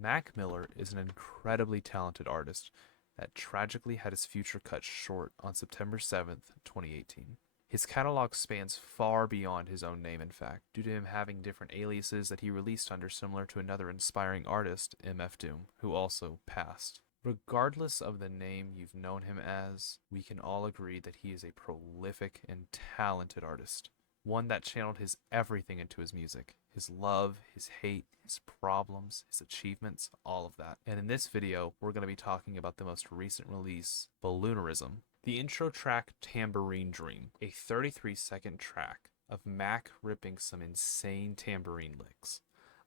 Mac Miller is an incredibly talented artist that tragically had his future cut short on September 7th, 2018. His catalog spans far beyond his own name, in fact, due to him having different aliases that he released under, similar to another inspiring artist, MF Doom, who also passed. Regardless of the name you've known him as, we can all agree that he is a prolific and talented artist. One that channeled his everything into his music. His love, his hate, his problems, his achievements, all of that. And in this video, we're going to be talking about the most recent release, Balloonerism. The intro track, Tambourine Dream, a 33-second track of Mac ripping some insane tambourine licks.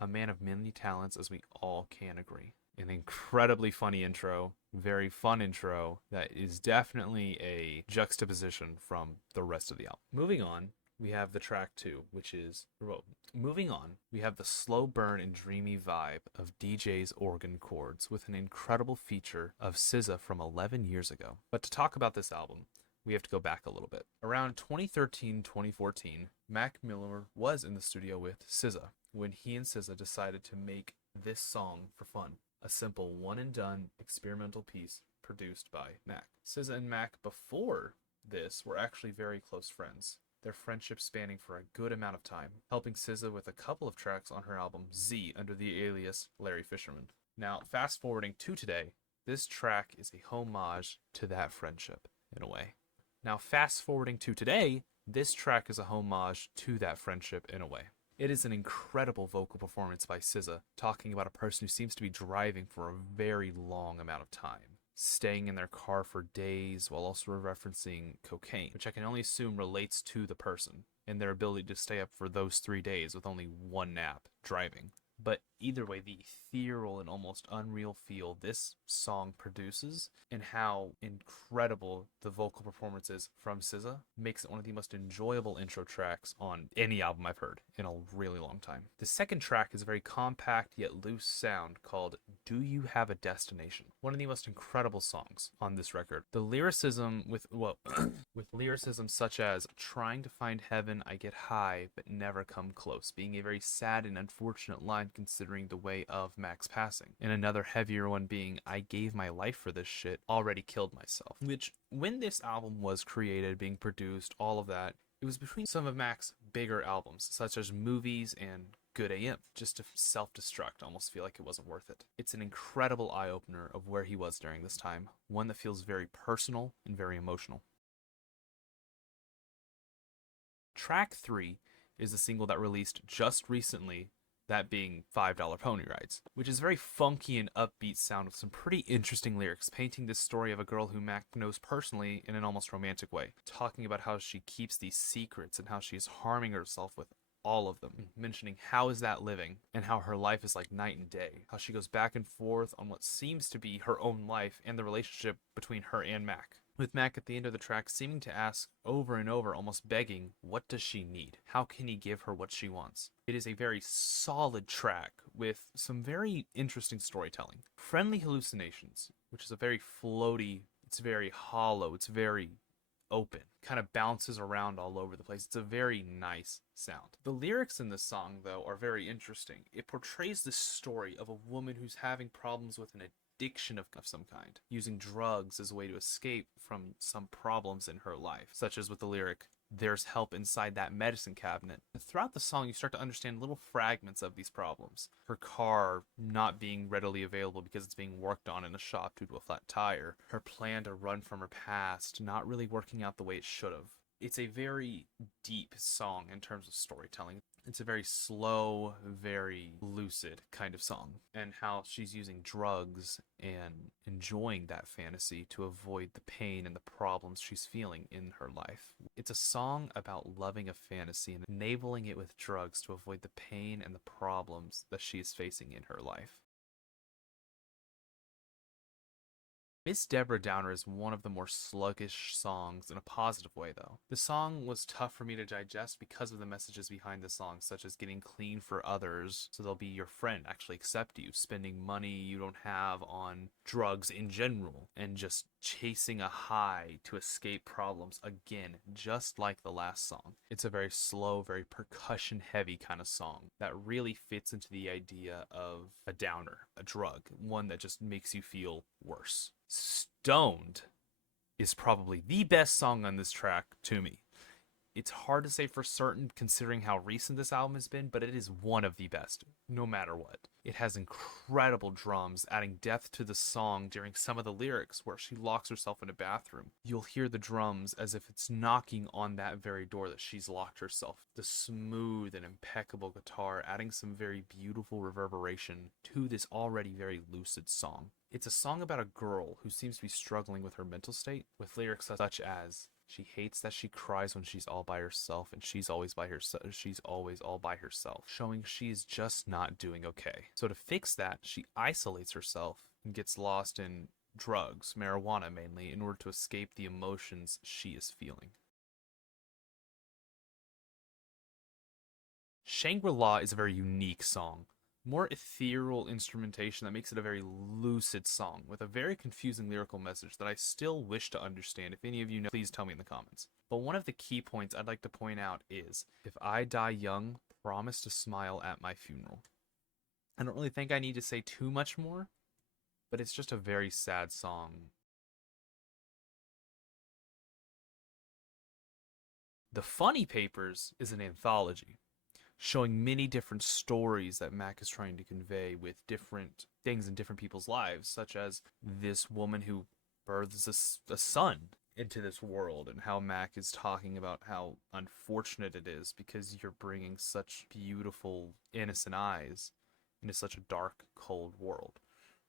A man of many talents, as we all can agree. An incredibly funny intro, very fun intro that is definitely a juxtaposition from the rest of the album. Moving on, we have the track 2, which is moving on, we have the slow burn and dreamy vibe of DJ's organ chords with an incredible feature of SZA from 11 years ago. But to talk about this album, we have to go back a little bit. Around 2013-2014, Mac Miller was in the studio with SZA when he and SZA decided to make this song for fun. A simple one-and-done experimental piece produced by Mac. SZA and Mac before this were actually very close friends, their friendship spanning for a good amount of time, helping SZA with a couple of tracks on her album Z under the alias Larry Fisherman. Now, fast forwarding to today, this track is a homage to that friendship, in a way. Now, fast forwarding to today, this track is a homage to that friendship in a way. It is an incredible vocal performance by SZA, talking about a person who seems to be driving for a very long amount of time, staying in their car for days while also referencing cocaine, which I can only assume relates to the person and their ability to stay up for those 3 days with only one nap driving. But either way, the ethereal and almost unreal feel this song produces and how incredible the vocal performance is from SZA makes it one of the most enjoyable intro tracks on any album I've heard in a really long time. The second track is a very compact yet loose sound called Do You Have a Destination? One of the most incredible songs on this record. The lyricism with lyricism such as trying to find heaven, I get high but never come close, being a very sad and unfortunate line considering the way of Mac's passing. And another heavier one being I gave my life for this shit, already killed myself. Which, when this album was created, being produced, all of that, it was between some of Mac's bigger albums, such as Movies and Good AM, just to self-destruct, almost feel like it wasn't worth it. It's an incredible eye-opener of where he was during this time, one that feels very personal and very emotional. Track 3 is a single that released just recently, that being $5 Pony Rides, which is very funky and upbeat sound with some pretty interesting lyrics, painting this story of a girl who Mac knows personally in an almost romantic way, talking about how she keeps these secrets and how she is harming herself with all of them, mentioning how is that living and how her life is like night and day, how she goes back and forth on what seems to be her own life and the relationship between her and Mac. With Mac at the end of the track seeming to ask over and over, almost begging, what does she need? How can he give her what she wants? It is a very solid track with some very interesting storytelling. Friendly Hallucinations, which is a very floaty, it's very hollow, it's very open, kind of bounces around all over the place. It's a very nice sound. The lyrics in this song, though, are very interesting. It portrays the story of a woman who's having problems with an addiction of some kind, using drugs as a way to escape from some problems in her life, such as with the lyric, there's help inside that medicine cabinet. Throughout the song, you start to understand little fragments of these problems. Her car not being readily available because it's being worked on in a shop due to a flat tire. Her plan to run from her past not really working out the way it should have. It's a very deep song in terms of storytelling. It's a very slow, very lucid kind of song, and how she's using drugs and enjoying that fantasy to avoid the pain and the problems she's feeling in her life. It's a song about loving a fantasy and enabling it with drugs to avoid the pain and the problems that she is facing in her life. Miss Deborah Downer is one of the more sluggish songs in a positive way, though. The song was tough for me to digest because of the messages behind the song, such as getting clean for others so they'll be your friend, actually accept you, spending money you don't have on drugs in general, and just chasing a high to escape problems again, just like the last song. It's a very slow, very percussion heavy kind of song that really fits into the idea of a downer, a drug, one that just makes you feel worse. Stoned is probably the best song on this track to me. It's hard to say for certain considering how recent this album has been, but it is one of the best, no matter what. It has incredible drums, adding depth to the song during some of the lyrics where she locks herself in a bathroom. You'll hear the drums as if it's knocking on that very door that she's locked herself. The smooth and impeccable guitar adding some very beautiful reverberation to this already very lucid song. It's a song about a girl who seems to be struggling with her mental state, with lyrics such as, she hates that she cries when she's all by herself, and she's always all by herself, showing she's just not doing okay. So to fix that, she isolates herself and gets lost in drugs, marijuana mainly, in order to escape the emotions she is feeling. Shangri-La is a very unique song. More ethereal instrumentation that makes it a very lucid song with a very confusing lyrical message that I still wish to understand. If any of you know, please tell me in the comments. But one of the key points I'd like to point out is, if I die young, promise to smile at my funeral. I don't really think I need to say too much more, but it's just a very sad song. The Funny Papers is an anthology showing many different stories that Mac is trying to convey with different things in different people's lives, such as this woman who births a son into this world, and how Mac is talking about how unfortunate it is because you're bringing such beautiful, innocent eyes into such a dark, cold world.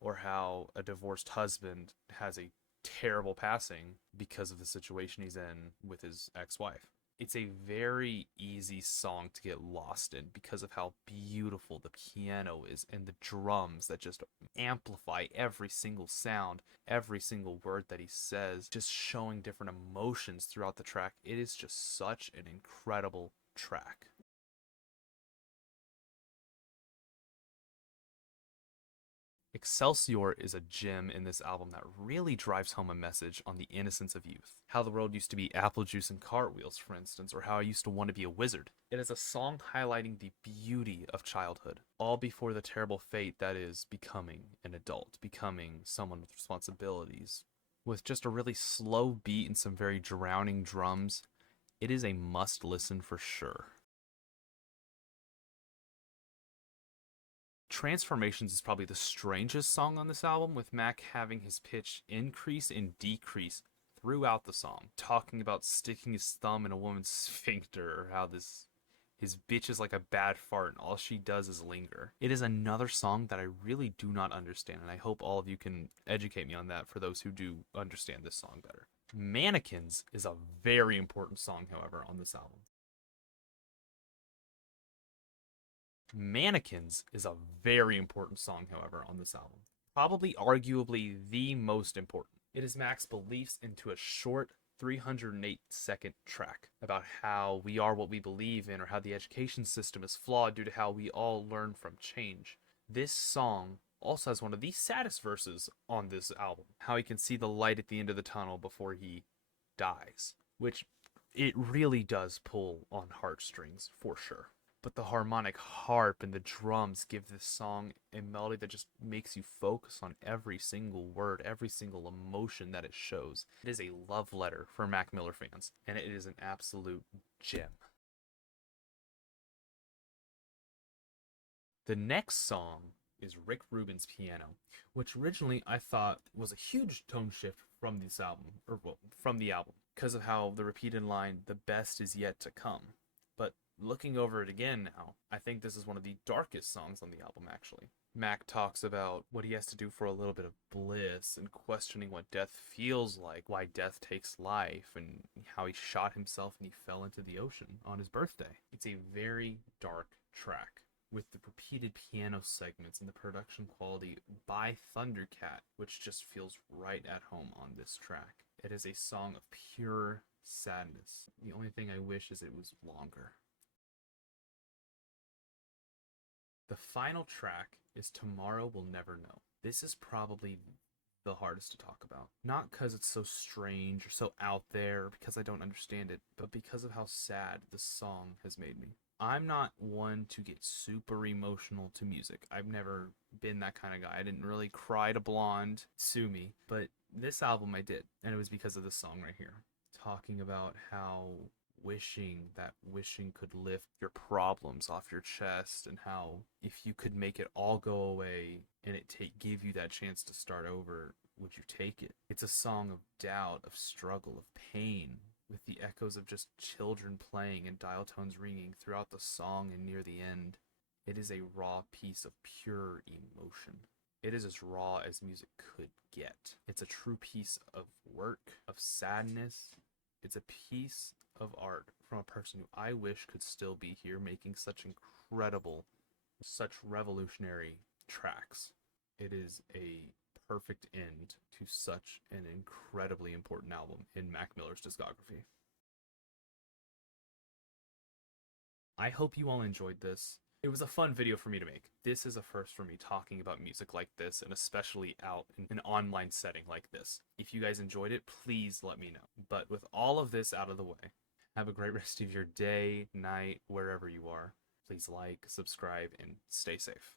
Or how a divorced husband has a terrible passing because of the situation he's in with his ex-wife. It's a very easy song to get lost in because of how beautiful the piano is and the drums that just amplify every single sound, every single word that he says, just showing different emotions throughout the track. It is just such an incredible track. Excelsior is a gem in this album that really drives home a message on the innocence of youth. How the world used to be apple juice and cartwheels, for instance, or how I used to want to be a wizard. It is a song highlighting the beauty of childhood, all before the terrible fate that is becoming an adult, becoming someone with responsibilities. With just a really slow beat and some very drowning drums, it is a must listen for sure. Transformations is probably the strangest song on this album, with Mac having his pitch increase and decrease throughout the song, talking about sticking his thumb in a woman's sphincter, or how his bitch is like a bad fart and all she does is linger. It is another song that I really do not understand, and I hope all of you can educate me on that for those who do understand this song better. Mannequins is a very important song, however, on this album. Mannequins is a very important song, however, on this album. Probably arguably the most important. It is Mac's beliefs into a short 308-second track about how we are what we believe in, or how the education system is flawed due to how we all learn from change. This song also has one of the saddest verses on this album, how he can see the light at the end of the tunnel before he dies, which it really does pull on heartstrings for sure. But the harmonic harp and the drums give this song a melody that just makes you focus on every single word, every single emotion that it shows. It is a love letter for Mac Miller fans, and it is an absolute gem. The next song is Rick Rubin's Piano, which originally I thought was a huge tone shift from this album, or well, from the album, because of how the repeated line, "the best is yet to come." But looking over it again now, I think this is one of the darkest songs on the album, actually. Mac talks about what he has to do for a little bit of bliss and questioning what death feels like, why death takes life, and how he shot himself and he fell into the ocean on his birthday. It's a very dark track. with the repeated piano segments and the production quality by Thundercat, which just feels right at home on this track. It is a song of pure sadness. The only thing I wish is it was longer. The final track is Tomorrow We'll Never Know. This is probably the hardest to talk about. Not because it's so strange or so out there, because I don't understand it, but because of how sad the song has made me. I'm not one to get super emotional to music. I've never been that kind of guy. I didn't really cry to Blonde, sue me, but this album I did, and it was because of this song right here. Talking about how wishing could lift your problems off your chest, and how if you could make it all go away and give you that chance to start over, would you take it? It's a song of doubt, of struggle, of pain, with the echoes of just children playing and dial tones ringing throughout the song and near the end. It is a raw piece of pure emotion. It is as raw as music could get. It's a true piece of work, of sadness. It's a piece of art from a person who I wish could still be here making such incredible, such revolutionary tracks. It is a perfect end to such an incredibly important album in Mac Miller's discography. I hope you all enjoyed this. It was a fun video for me to make. This is a first for me talking about music like this, and especially out in an online setting like this. If you guys enjoyed it, please let me know. But with all of this out of the way, have a great rest of your day, night, wherever you are. Please like, subscribe, and stay safe.